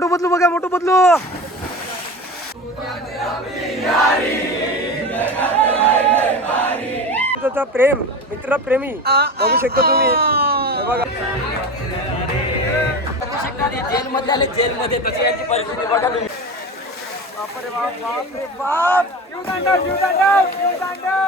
मोठू बदलू बघा, मोठू बदलू. प्रेम, मित्र प्रेमी बघू शकता तुम्ही. हे बघा जेल मध्ये आले, जेल मध्ये तशी याची परिस्थिती बघा तुम्ही. बापरे बाप, बापरे बाप. जीवदांडव, जीवदांडव, जीवदांडव.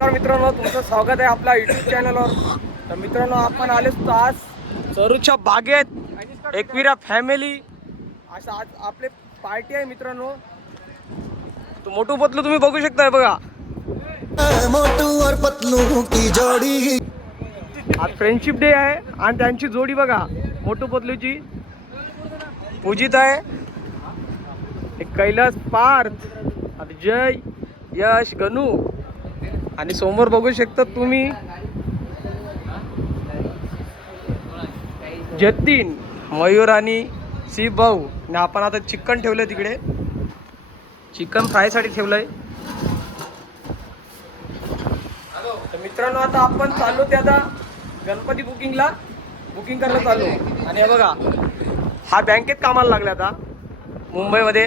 तर मित्रांनो, तुमचं स्वागत आहे आपल्या युट्यूब चॅनलवर. तर मित्रांनो, आपण आलेच आज चरूच्या बागेत, एकविरा फॅमिली असं आज आपले पार्टी आहे मित्रांनो. तो मोठू पतलू तुम्ही बघू शकताय बघा. मोटू और पतलू की जोड़ी. आज फ्रेंडशिप डे आहे आणि त्यांची जोडी बघा, मोटू पतलूची पूजित आहे. एक कैलास, पार्थ, जय, यश, गणू आणि समोर बघू शकता तुम्ही जतीन, मयूर आणि शिव भाऊ. आणि आपण आता चिकन ठेवलंय तिकडे, चिकन फ्रायसाठी ठेवलंय. तर मित्रांनो, आता आपण चाललो ते आता गणपती बुकिंग करायला चाललो. आणि हे बघा, हा बँकेत कामाला लागला आता मुंबईमध्ये.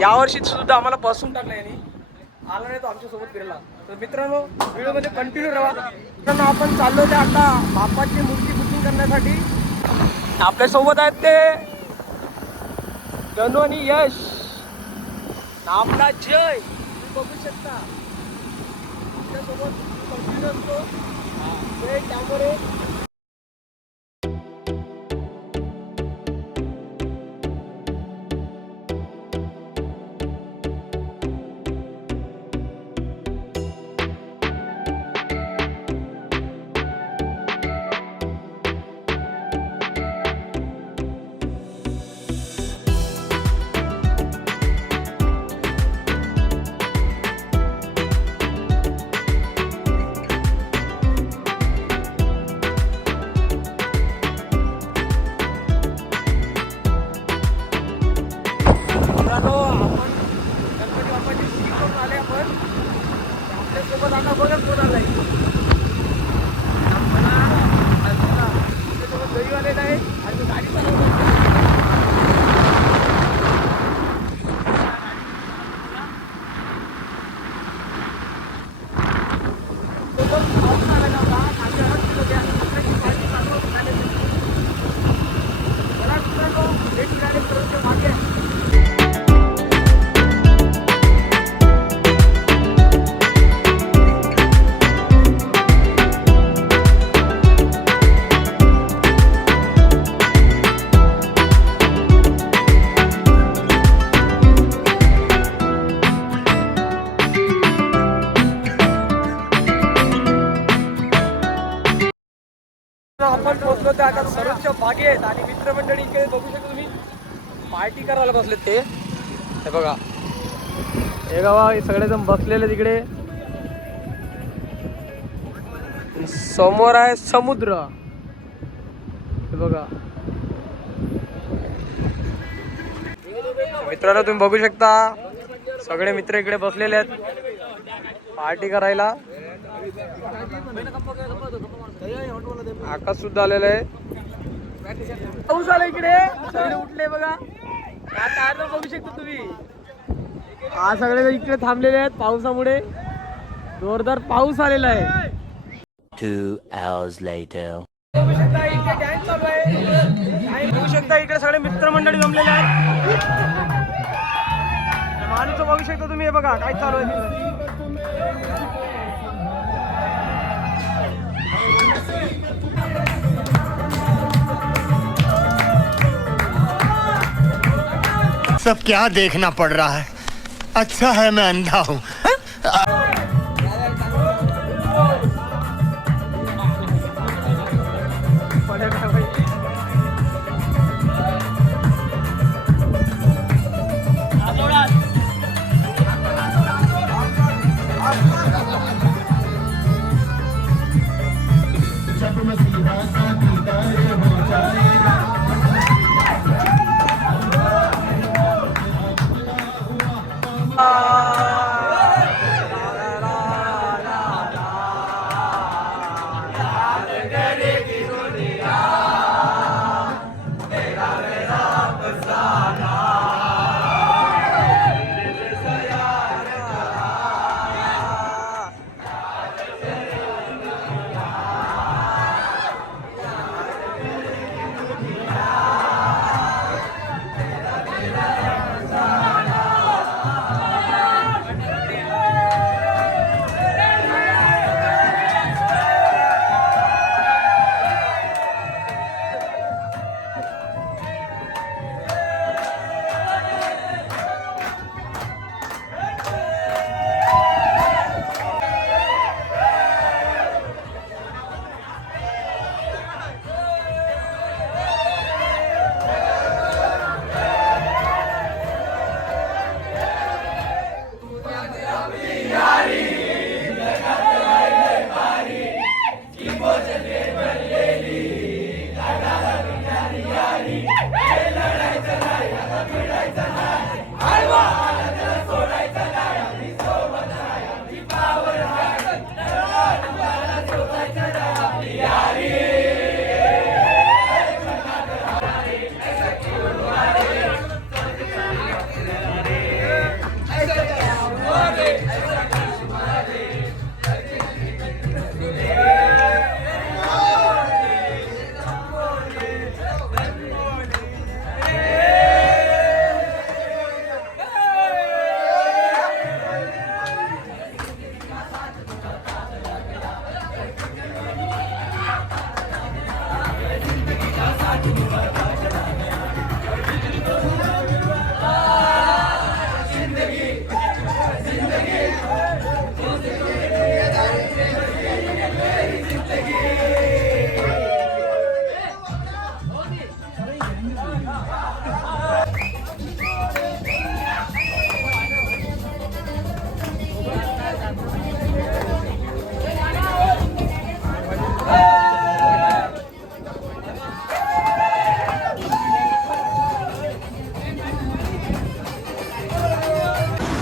यावर्षी सुद्धा आम्हाला बसून टाकलं यांनी, आला नाही तो आमच्यासोबत फिरायला. तर मित्रांनो, व्हिडिओमध्ये कंटिन्यू राहा. मित्रांनो, आपण चाललो ते आता बाप्पाची मूर्ती बुकिंग करण्यासाठी. आपल्यासोबत आहेत ते गणू आणि यश, आपला जय तुम्ही बघू शकता. आपल्यासोबत कंटिन्यू असतो जय. त्यामुळे आपल्यासोबत आता बघा कोण आलाय. आपल्यासोबत घरी आलेला आहे आणि गाडी चालवतो. आपण पोहोचलो ते आता सरोजच्या बागेत आणि मित्रमंडळी इकडे बघू शकतो तुम्ही पार्टी करायला बसलेत ते. हे बघा, हे गावा सगळेजण बसलेले तिकडे. समोर आहे समुद्र. हे बघा मित्रांनो, तुम्ही बघू शकता सगळे मित्र इकडे बसलेले आहेत पार्टी करायला. आकाश सुद्धा आलेला आहे. पाऊस आला इकडे, सगळे उठले बघा. आता बघू शकता तुम्ही, हा सगळे इकडे थांबलेले आहेत पावसामुळे. जोरदार पाऊस आलेला आहे. 2 hours later. बघू शकता इकडे डॅन्स चालू आहे. बघू शकता इकडे सगळे मित्रमंडळी जमलेले आहेत. माणूस बघू शकता तुम्ही, हे बघा काय चालू आहे. सब क्या देखना पड़ रहा है. अच्छा है मैं अंधा हूँ.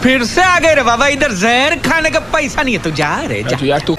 फिर से आ गए रे बाबा, इधर जहर खाने का पैसा नहीं है, तू जा रे जा। यार तू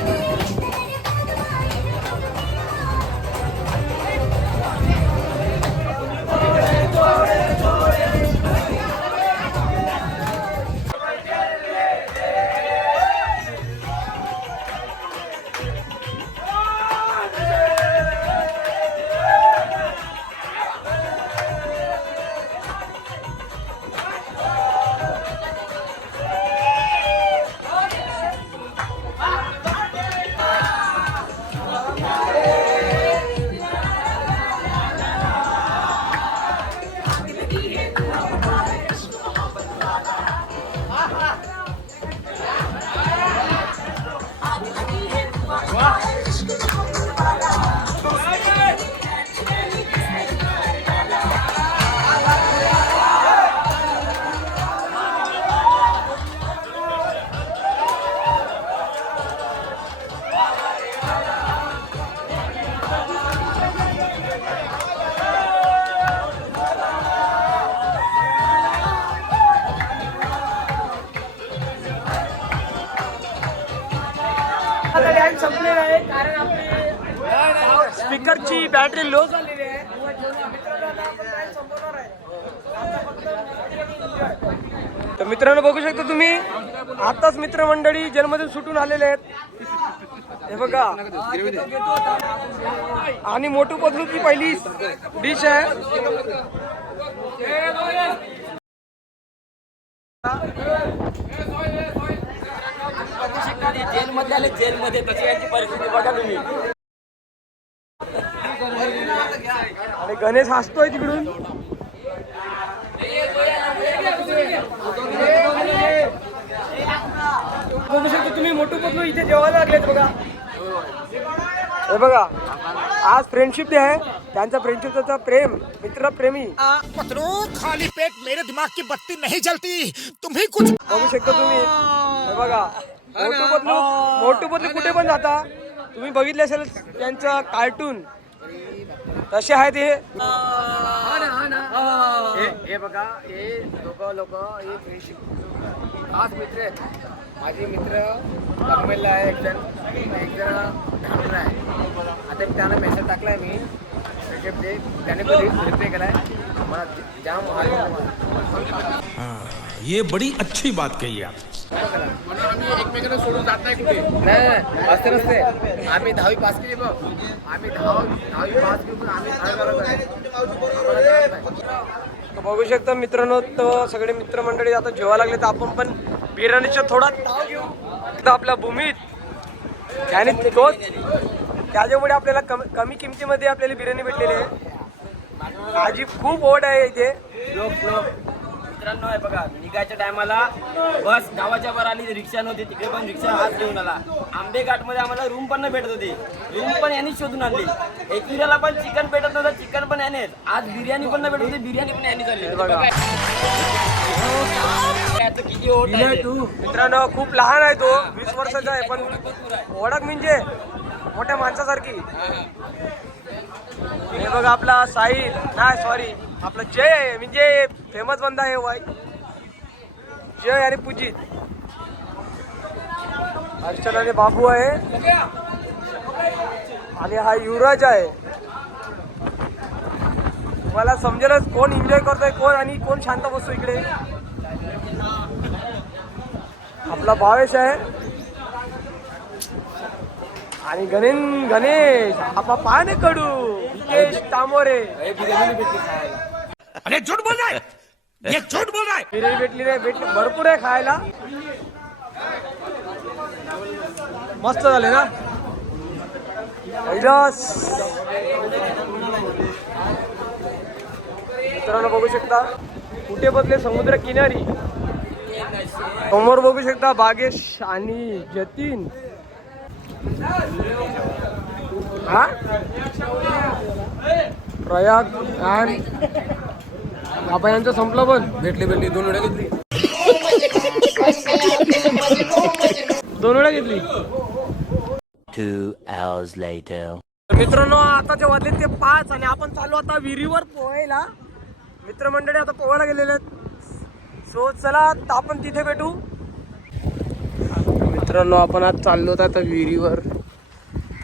आता डॅन्स संपलेला आहे कारण आपली स्पीकरची बॅटरी लो झालेली आहे. मित्रांनो, आता आपण dance संपवणार आहे. आता फक्त तर मित्रांनो बघू शकता तुम्ही, आताच मित्रमंडळी जेलमधून सुटून आलेले आहेत. हे बघा, आणि मोठू पतलूची पहिली डिश आहे. जेल मध्ये आले, जेलमध्ये तशी यांची परिस्थिती बघा तुम्ही. आणि गणेश हसतोय तिकडून. बघू शकता तुम्ही, मोठू पतलू इथे जेवायला लागलेत बघा. हे बघा, आज फ्रेंडशिप डे आहे. त्यांचा फ्रेंडशिपचा प्रेम, मित्र प्रेमी. खाली पेट मेरे दिमाग की बत्ती नहीं जलती, तुम्ही कुछ बघू शकता तुम्ही. हे बघा, मोठू पतलू कुठे पण जाता, तुम्ही बघितले असेल त्यांचं कार्टून, तसे आहे ते. हे बघा, हे दोघं लोक हे फ्रेंडशिप खास मित्र आहेत. माझे मित्र लग्नला आहे, एक जण धावला आहे. आता त्यांना मेसेज टाकलाय मी फ्रेंडशिप डे, त्याने कधी रिप्लाय केलाय. मला जाम ये बड़ी अच्छी बात कही आप. आम्ही एकमेकांना सोडून जात नाही कुठे. नाही असते नसते. आम्ही 10वी पास केली बघ. आम्ही 10वी पास केली पण आम्ही 10वी तर बघू शकता मित्रांनो, तर सगळे मित्रमंडळी आता जेवायला लागले. तर आपण पण बिर्याणीचा थोडा ताव घेऊ. तर आपल्या भूमीत त्याने तोच, त्याच्यामुळे आपल्याला कमी किमतीमध्ये आपल्याला बिर्याणी भेटलेली आहे. आजी खूप ओढ आहे इथे. मित्रांनो आहे बघा, निघायच्या टायमाला बस गावाच्या वर आली, रिक्षा नव्हती, तिकडे पण रिक्षा हात घेऊन आला. आंबेघाटमध्ये आम्हाला रूम पण नाही भेटत होती, रूम पण यांनी शोधून आणली. एकविराला पण चिकन भेटत नव्हतं, चिकन पण याने. आज बिर्याणी पण नाही भेटत होती, बिर्याणी पण यांनी झाली. बघा किती ओढ आहे तू. मित्रांनो, खूप लहान आहे तो, 20 वर्षाचा आहे, पण ओळख म्हणजे मोठ्या माणसासारखी. हे बघा आपला साहिल, नाही सॉरी, आपला जय, म्हणजे फेमस बंदा आहे वाई, जय आणि पूजित. अर्चना आणि बाबू आहे, आणि हा युवराज आहे. मला समजेलच कोण एन्जॉय करतोय, कोण आणि कोण शांत बसतो इकडे. आपला भावेश आहे, आणि गणेश आपला पाने कडू, विकेश तामोरे. अरे झूठ बोल रहा है, ये झूठ बोल रहा है. बिर्याणी भेटली रे, भरपूर आहे खायला. मस्त झाले ना मित्रांनो. बघू शकता कुठे बसले, समुद्र किनारी. समोर बघू शकता बागेश आणि जतीन. हा प्रयाग आणि बाबा यांचं संपलं, पण भेटली 2 वेळा घेतली. 2 वेळा घेतली. 2 hours later. मित्रांनो, आताचे वाजले ते 5 आणि आपण चालू आता विहिरीवर पोहायला. मित्रमंडळी आता पोहायला गेलेले आहेत. सो चला आता आपण तिथे भेटू. मित्रांनो आपण आज चाललो होतो आता विहिरीवर.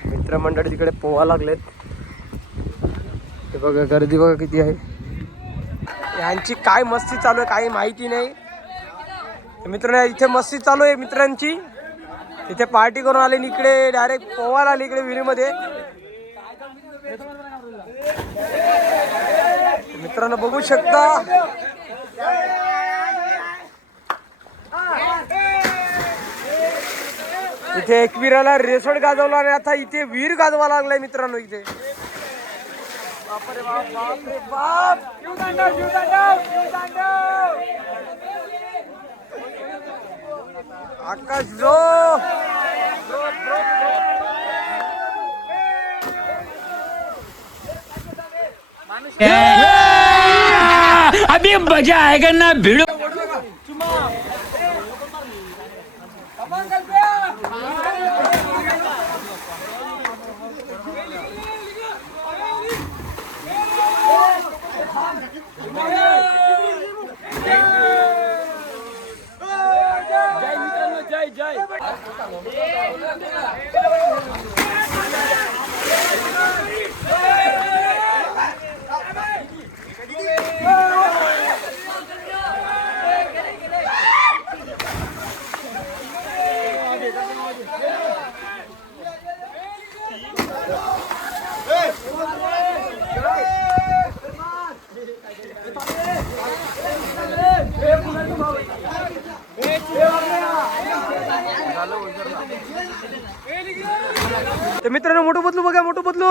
मित्रमंडळ तिकडे पोहा लागलेत. हे बघा गर्दी बघा किती आहे. यांची काय मस्ती चालू आहे काही माहिती नाही. मित्रांनो इथे मस्ती चालू आहे मित्रांची. इथे पार्टी करून आले इकडे डायरेक्ट पोहायला आले इकडे विहिरीमध्ये. मित्रांनो बघू शकता इथे एकविराला रेसोड गाजवला आणि आता इथे वीर गाजवा लागलाय मित्रांनो. इथे बापरे बाप बापरे बाप. आकाश जो अभी मजा आएगा ना भिड़ो. तर मित्रांनो मोठं बदलू बघा मोठं बदलू.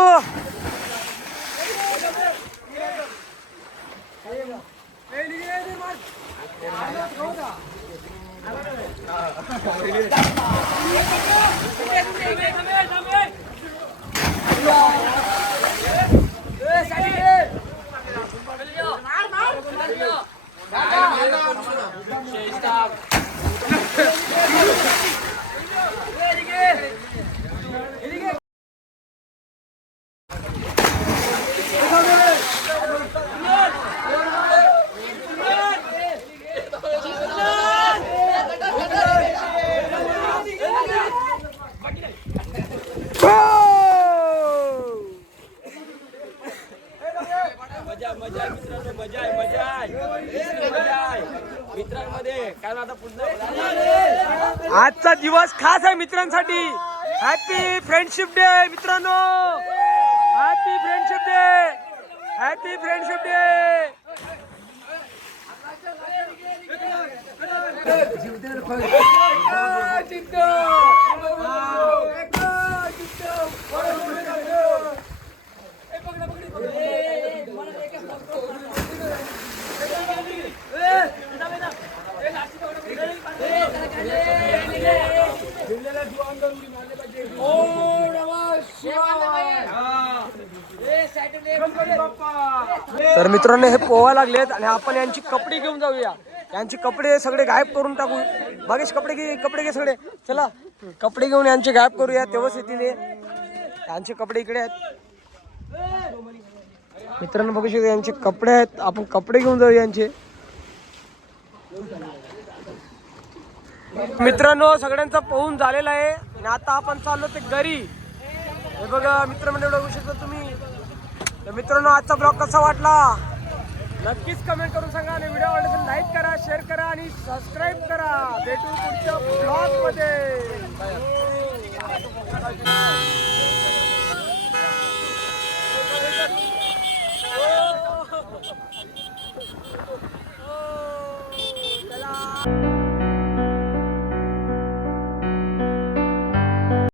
आजचा दिवस खास आहे मित्रांसाठी. हॅपी फ्रेंडशिप डे मित्रांनो. Happy friendship day. Happy friendship day. तर मित्रांनो हे पोहा लागलेत आणि आपण यांची कपडे घेऊन जाऊया. यांचे कपडे सगळे गायब करून टाकू. भागेश कपडे घे सगळे. चला कपडे घेऊन यांचे गायब करूया तेव्हाच येतील. यांचे कपडे इकडे आहेत मित्रांनो बघू शकता. यांचे कपडे आहेत. आपण कपडे घेऊन जाऊया यांचे. मित्रांनो सगळ्यांचा पोहून झालेला आहे आणि आता आपण चाललो ते घरी. हे बघा मित्रमंडळ बघू शकता तुम्ही. तर मित्रांनो आजचा ब्लॉग कसा वाटला नक्कीच कमेंट करून सांगा. आणि व्हिडिओ आवडल्यास लाईक करा, शेअर करा आणि सबस्क्राईब करा. भेटू पुढच्या ब्लॉग मध्ये.